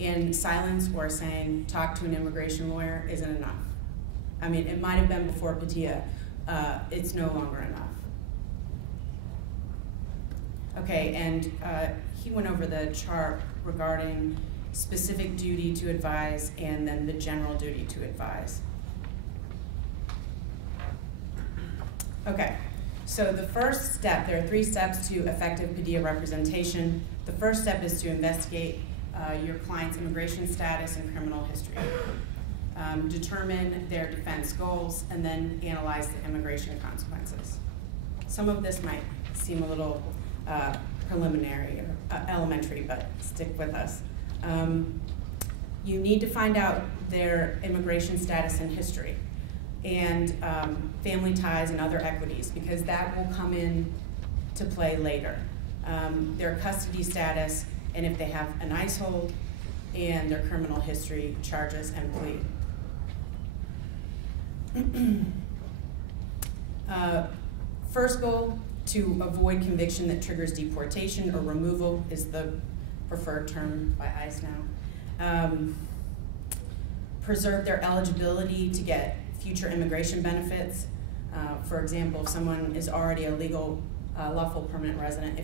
And silence or saying, talk to an immigration lawyer isn't enough. I mean, it might have been before Padilla. It's no longer enough. Okay, and he went over the chart regarding specific duty to advise and then the general duty to advise. Okay, so the first step, there are 3 steps to effective Padilla representation. The first step is to investigate your client's immigration status and criminal history. Determine their defense goals, and then analyze the immigration consequences. Some of this might seem a little preliminary or elementary, but stick with us. You need to find out their immigration status and history, and family ties and other equities, because that will come in to play later. Their custody status, and if they have an ICE hold, and their criminal history, charges, and plea. First goal, to avoid conviction that triggers deportation or removal is the preferred term by ICE now. Preserve their eligibility to get future immigration benefits. For example, if someone is already a legal, lawful permanent resident,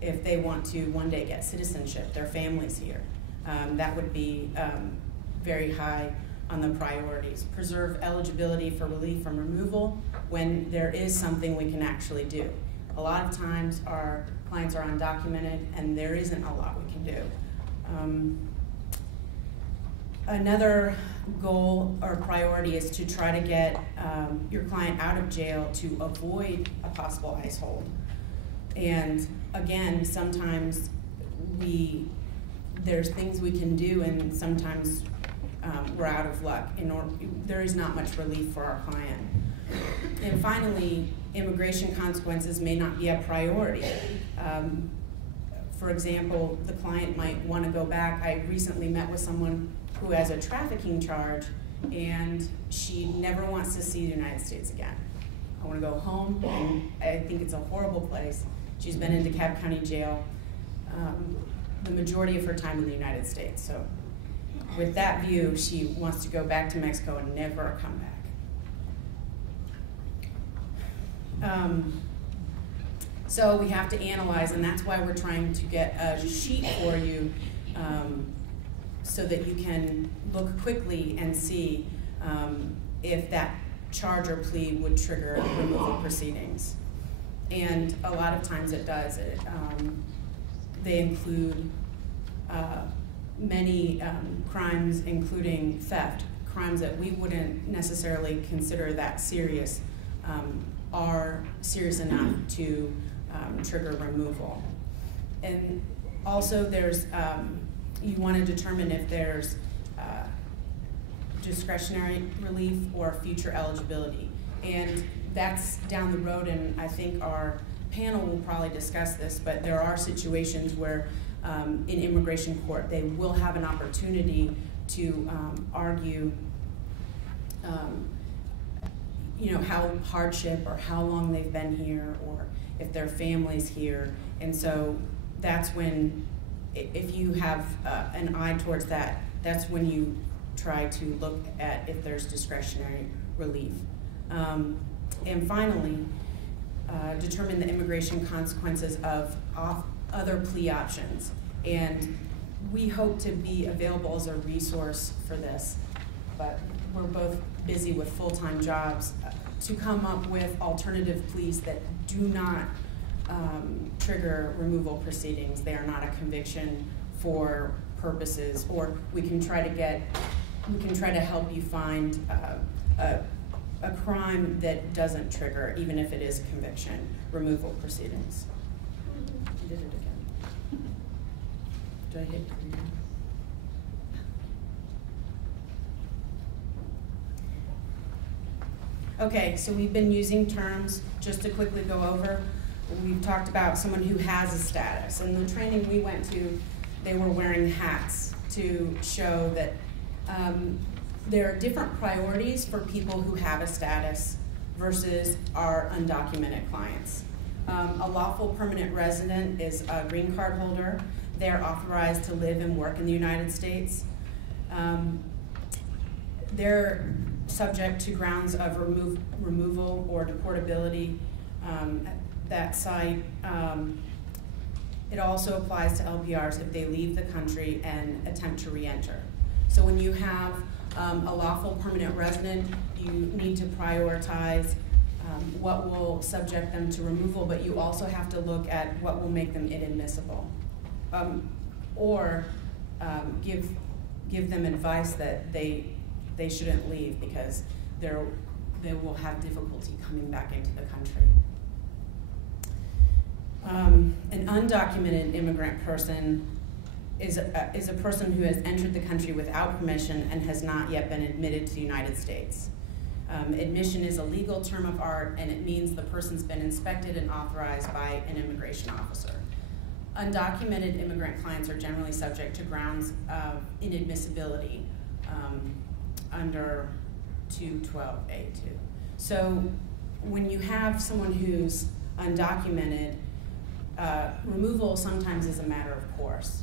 if they want to one day get citizenship, their family's here, that would be very high on the priorities. Preserve eligibility for relief from removal when there is something we can actually do. A lot of times our clients are undocumented and there isn't a lot we can do. Another goal or priority is to try to get your client out of jail to avoid a possible ICE hold. And again, sometimes there's things we can do, and sometimes we're out of luck. There is not much relief for our client. And finally, immigration consequences may not be a priority. For example, the client might want to go back. I recently met with someone who has a trafficking charge, and she never wants to see the United States again. I want to go home, and I think it's a horrible place. She's been in DeKalb County Jail the majority of her time in the United States. So with that view, she wants to go back to Mexico and never come back. So we have to analyze, and that's why we're trying to get a sheet for you so that you can look quickly and see if that charge or plea would trigger removal proceedings. And a lot of times it does. They include many crimes, including theft. Crimes that we wouldn't necessarily consider that serious are serious enough to trigger removal. And also there's, you want to determine if there's discretionary relief or future eligibility. And that's down the road, and I think our panel will probably discuss this, but there are situations where in immigration court they will have an opportunity to argue how hardship or how long they've been here or if their family's here. And so that's when, if you have an eye towards that, that's when you try to look at if there's discretionary relief. And finally, determine the immigration consequences of other plea options. And we hope to be available as a resource for this, but we're both busy with full-time jobs to come up with alternative pleas that do not trigger removal proceedings. They are not a conviction for purposes, or we can try to help you find a crime that doesn't trigger, even if it is a conviction, removal proceedings. You did it again. Did I hit it again? Okay, so we've been using terms, just to quickly go over. We've talked about someone who has a status. In the training we went to, they were wearing hats to show that there are different priorities for people who have a status versus our undocumented clients. A lawful permanent resident is a green card holder. they're authorized to live and work in the United States, they're subject to grounds of removal or deportability. That site, it also applies to LPRs if they leave the country and attempt to re-enter. So when you have a lawful permanent resident, you need to prioritize what will subject them to removal, but you also have to look at what will make them inadmissible, or give them advice that they shouldn't leave because they will have difficulty coming back into the country. An undocumented immigrant person is a person who has entered the country without permission and has not yet been admitted to the United States. Admission is a legal term of art, and it means the person's been inspected and authorized by an immigration officer. Undocumented immigrant clients are generally subject to grounds of inadmissibility under 212A2. So when you have someone who's undocumented, removal sometimes is a matter of course.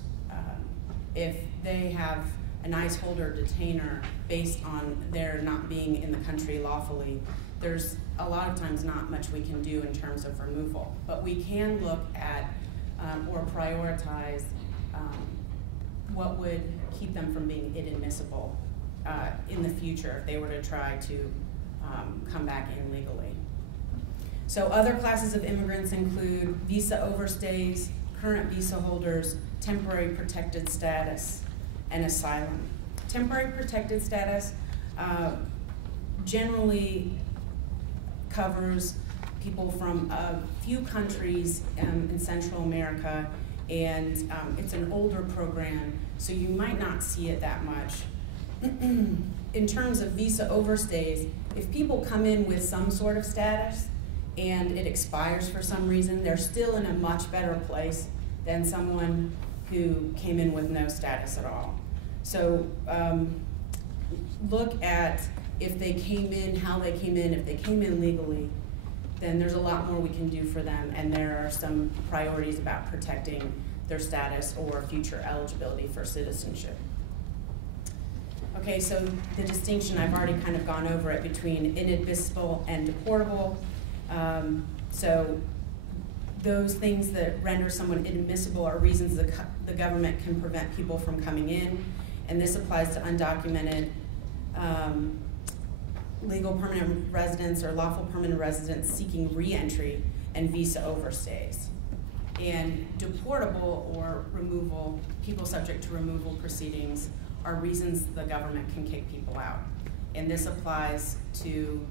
If they have an ICE holder detainer based on their not being in the country lawfully, there's a lot of times not much we can do in terms of removal. But we can look at or prioritize what would keep them from being inadmissible in the future if they were to try to come back in legally. So other classes of immigrants include visa overstays, current visa holders, temporary protected status, and asylum. Temporary protected status generally covers people from a few countries in Central America, and it's an older program, so you might not see it that much. In terms of visa overstays, if people come in with some sort of status and it expires for some reason, they're still in a much better place than someone who came in with no status at all. So look at if they came in, how they came in. If they came in legally, then there's a lot more we can do for them, and there are some priorities about protecting their status or future eligibility for citizenship. Okay, so the distinction, I've already kind of gone over it between inadmissible and deportable. So those things that render someone inadmissible are reasons the government can prevent people from coming in, and this applies to undocumented legal permanent residents or lawful permanent residents seeking re-entry and visa overstays. And deportable or removal, people subject to removal proceedings, are reasons the government can kick people out. And this applies to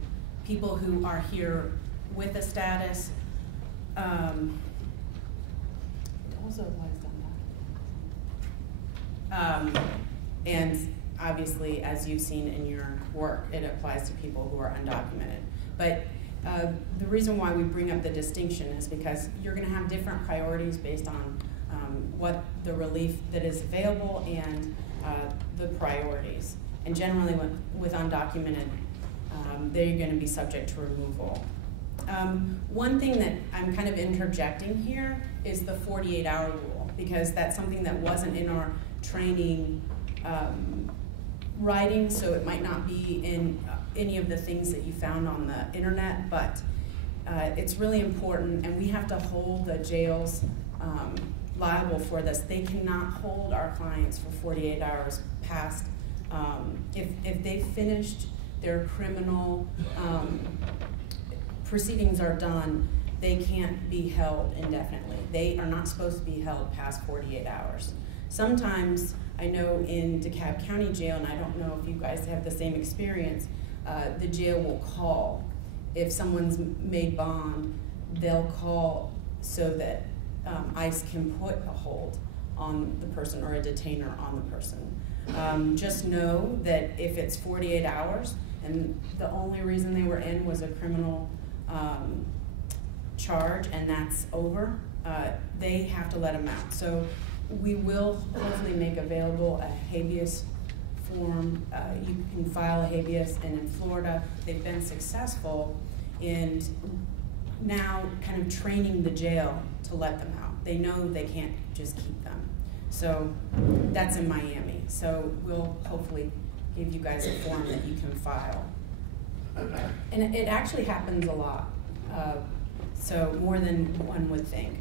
people who are here with a status. It also applies to undocumented. And obviously, as you've seen in your work, it applies to people who are undocumented. But the reason why we bring up the distinction is because you're going to have different priorities based on what the relief that is available and the priorities. And generally with undocumented, they're going to be subject to removal. One thing that I'm kind of interjecting here is the 48-hour rule, because that's something that wasn't in our training writing, so it might not be in any of the things that you found on the internet, but it's really important, and we have to hold the jails liable for this. They cannot hold our clients for 48 hours past. If they've finished their criminal proceedings are done, they can't be held indefinitely. They are not supposed to be held past 48 hours. Sometimes, I know in DeKalb County Jail, and I don't know if you guys have the same experience, the jail will call. If someone's made bond, they'll call so that ICE can put a hold on the person or a detainer on the person. Just know that if it's 48 hours and the only reason they were in was a criminal charge and that's over, they have to let them out. So we will hopefully make available a habeas form. You can file a habeas, and in Florida, they've been successful in now kind of training the jail to let them out. They know they can't just keep them. So that's in Miami. So we'll hopefully give you guys a form that you can file. And it actually happens a lot, so more than one would think.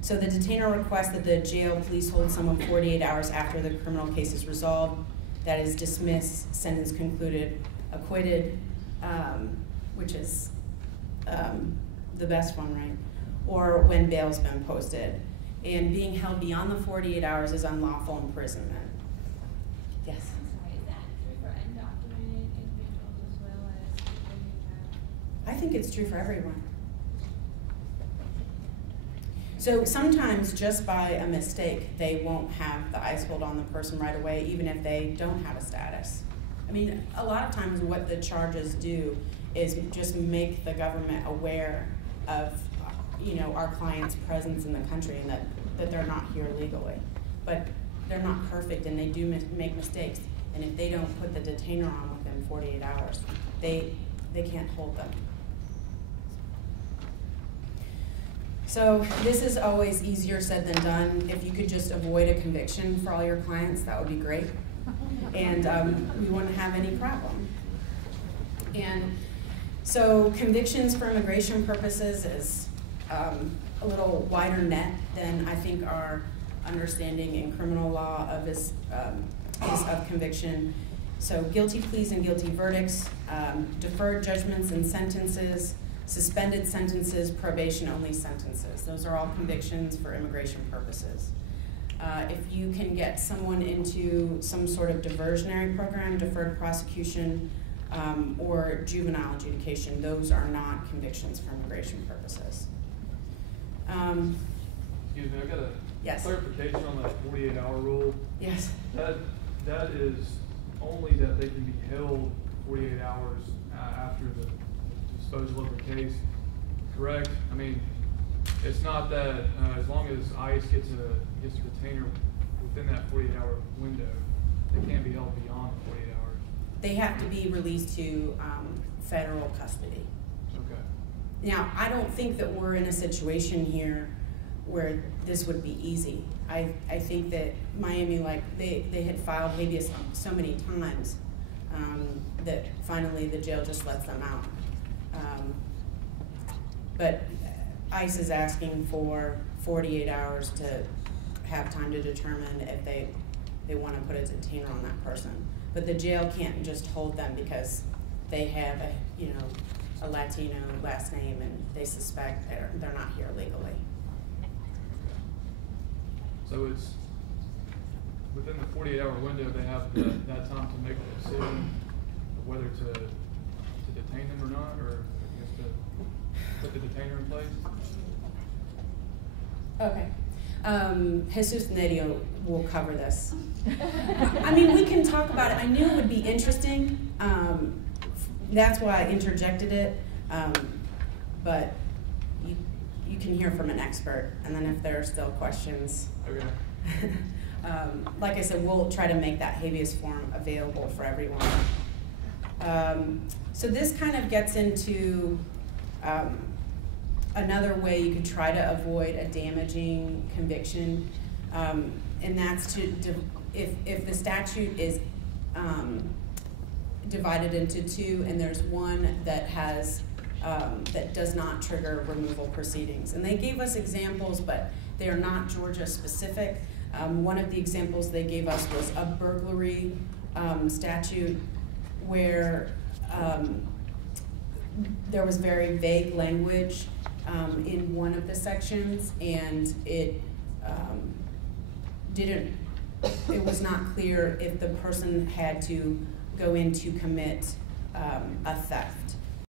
So the detainer requests that the jail police hold someone 48 hours after the criminal case is resolved, that is dismissed, sentence concluded, acquitted, which is the best one, right? Or when bail's been posted. And being held beyond the 48 hours is unlawful imprisonment. Yes? I'm sorry, is that true for undocumented individuals as well as people who have? I think it's true for everyone. So sometimes just by a mistake, they won't have the ICE hold on the person right away, even if they don't have a status. I mean, a lot of times what the charges do is just make the government aware of, you know, our client's presence in the country and that they're not here legally. But they're not perfect and they do make mistakes. And if they don't put the detainer on within 48 hours, they can't hold them. So this is always easier said than done. If you could just avoid a conviction for all your clients, that would be great. And we wouldn't have any problem. And so convictions for immigration purposes is a little wider net than I think our understanding in criminal law of is of conviction. So guilty pleas and guilty verdicts, deferred judgments and sentences, suspended sentences, probation-only sentences. Those are all convictions for immigration purposes. If you can get someone into some sort of diversionary program, deferred prosecution, or juvenile adjudication, those are not convictions for immigration purposes. Excuse me, I got a Yes. clarification on that 48-hour rule. Yes. That is only that they can be held 48 hours after the disposal of the case, correct? I mean, it's not that as long as ICE gets a retainer within that 48-hour window, they can't be held beyond the 48 hours. They have to be released to federal custody. Okay. Now, I don't think that we're in a situation here where this would be easy. I think that Miami, like, they had filed habeas so many times that finally the jail just lets them out. But ICE is asking for 48 hours to have time to determine if they want to put a detainer on that person. But the jail can't just hold them because they have a Latino last name and they suspect they're not here legally. So it's within the 48-hour window, they have that time to make a decision of whether to detain them or not, or I guess to put the detainer in place? Okay. Jesus Nerio will cover this. I mean, we can talk about it. I knew it would be interesting. That's why I interjected it. But you can hear from an expert, and then if there are still questions. Okay. Like I said, we'll try to make that habeas form available for everyone. So this kind of gets into another way you could try to avoid a damaging conviction, and that's if the statute is divided into two, and there's one that has that does not trigger removal proceedings. And they gave us examples, but they are not Georgia specific. One of the examples they gave us was a burglary statute where there was very vague language in one of the sections, and it was not clear if the person had to go in to commit a theft.